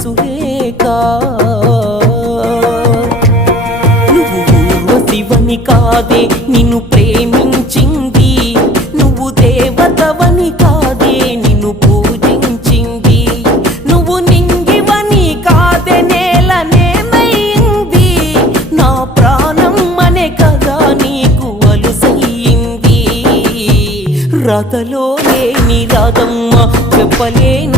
సురేఖ నువ్వు ఊర్వశివని కాదే నిన్ను ప్రేమించింది, నువ్వు దేవతవని కాదే నిన్ను పూజించింది, నువ్వు నింగివని కాదే నేలనేమైంది, నా ప్రాణం అనే కదా నీకు అలుసయ్యింది. రాతలో లేని రాధమ్మ చెప్పలేను